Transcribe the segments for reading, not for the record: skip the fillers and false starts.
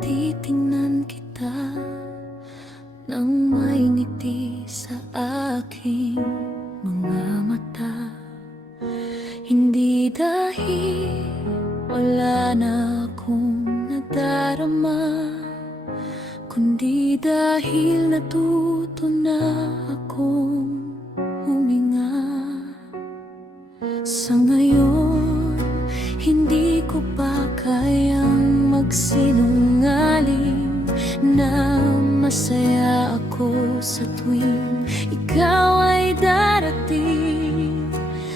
Titingnan kita nang may ngiti sa aking mga mata. Hindi dahil wala na akong nadarama, kundi dahil natuto na akong huminga. Sa ngayon, hindi ko pa kayang magsinungaling na masaya ako sa tuwing ikaw ay darating.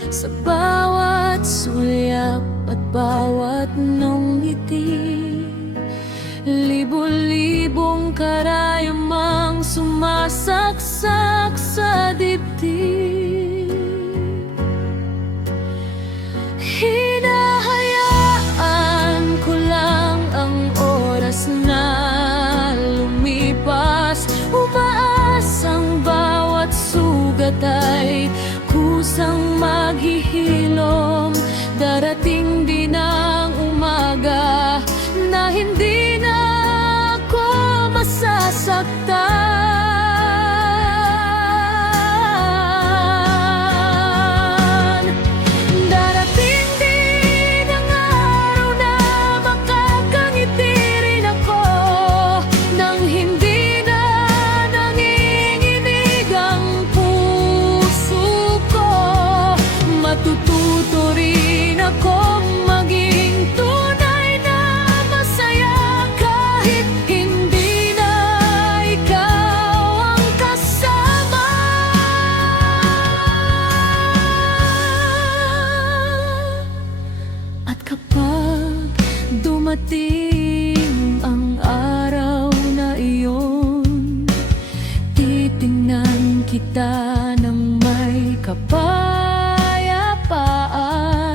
Sa bawat sulyap at bawat ngiti, libo-libong karayamang sumasaksak sa dibdib. Hinahayaan ko lang ang oras na lumipas, umaasang bawat sugat ay kusang maghihilom. Darating din ang umaga na hindi na ako masasaktan. Darating din ang araw na makakangiti rin ako, nang hindi na nanginginig ang puso ko. Matututo rin akong maging tunay na masaya kahit hindi na ikaw ang kasama. At kapag dumating ang araw na iyon, titingnan kita ng may kapayapaan.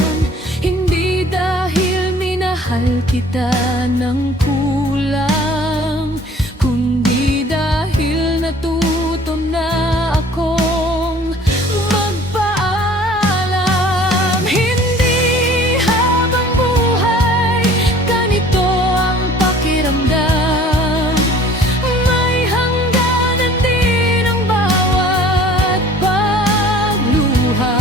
Hindi dahil minahal kita ng kulang, kundi dahil natuto na akong magpaalam. Hindi habang buhay ganito ang pakiramdam. May hangganan din ang bawat pagluha.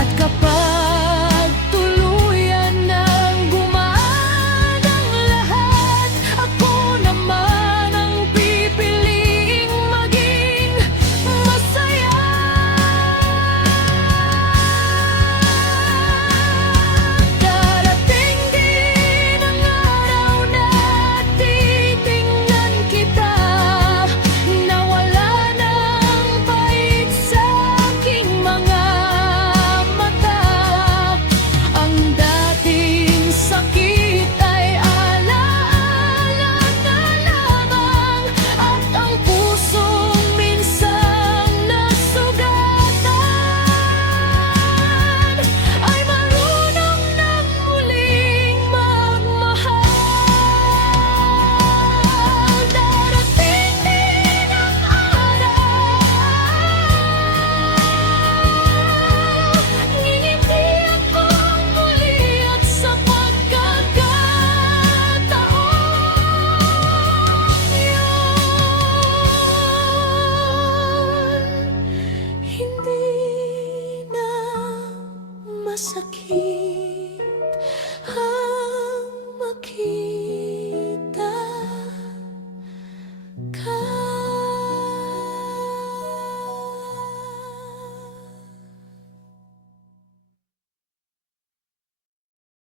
At kapag tuluyan nang gumaan ang lahat, ako naman ang pipiliing maging masaya. Darating din ang araw na titingnan kita, na wala nang pait sa aking mga mata. Ang dating sakit ay alaala na lamang, at ang pusong minsang nasugatan ay marunong nang muling magmahal. Darating din ang araw, ngingiti akong muli at sa pagkakataon yun, hindi na masakit.